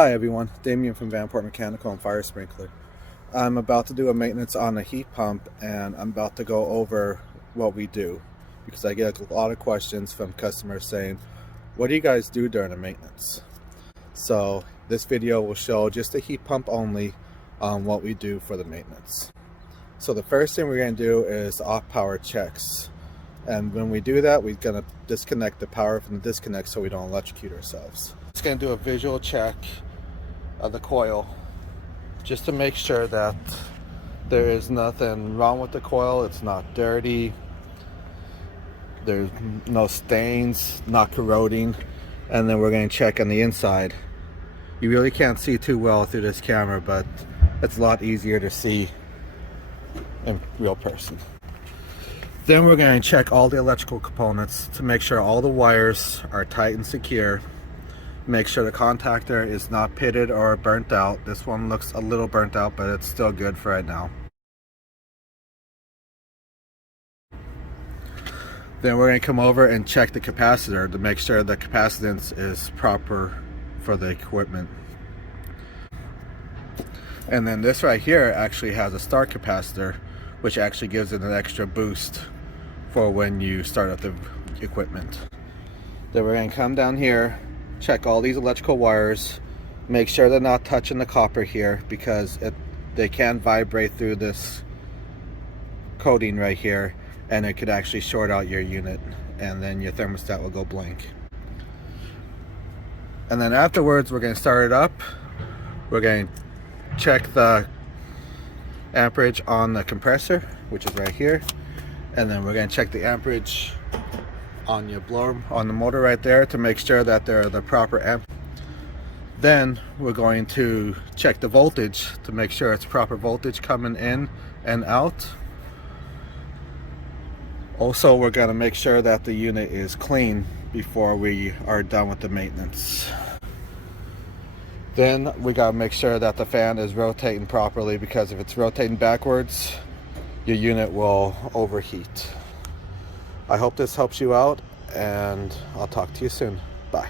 Hi everyone, Damian from Vanport Mechanical and Fire Sprinkler. I'm about to do a maintenance on the heat pump and I'm about to go over what we do because I get a lot of questions from customers saying, what do you guys do during the maintenance? So this video will show just the heat pump only on what we do for the maintenance. So the first thing we're going to do is off power checks. And when we do that, we're going to disconnect the power from the disconnect so we don't electrocute ourselves. Just going to do a visual check of the coil just to make sure that there is nothing wrong with the coil. It's not dirty, there's no stains, not corroding. And then we're going to check on the inside. You really can't see too well through this camera, but it's a lot easier to see in real person. Then we're going to check all the electrical components to make sure all the wires are tight and secure. Make sure the contactor is not pitted or burnt out. This one looks a little burnt out, but it's still good for right now. Then we're going to come over and check the capacitor to make sure the capacitance is proper for the equipment. And then this right here actually has a start capacitor, which actually gives it an extra boost for when you start up the equipment. Then we're going to come down here, check all these electrical wires, make sure they're not touching the copper here because they can vibrate through this coating right here and it could actually short out your unit and then your thermostat will go blank. And then afterwards we're going to start it up. We're going to check the amperage on the compressor, which is right here, and then we're going to check the amperage on your blower, on the motor right there, to make sure that they're the proper amp. Then we're going to check the voltage to make sure it's proper voltage coming in and out. Also, we're going to make sure that the unit is clean before we are done with the maintenance. Then we got to make sure that the fan is rotating properly, because if it's rotating backwards, your unit will overheat. I hope this helps you out, and I'll talk to you soon. Bye.